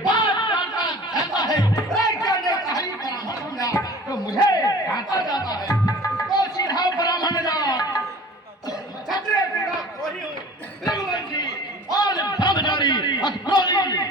बात जाता जाता है क्या ने कहीं ब्राह्मण समझा तो मुझे जाता जाता है तो सीधा ब्राह्मण जा छत्रे पीड़ा कोई रघुवंशी और ब्रह्मचारी अक्रोधी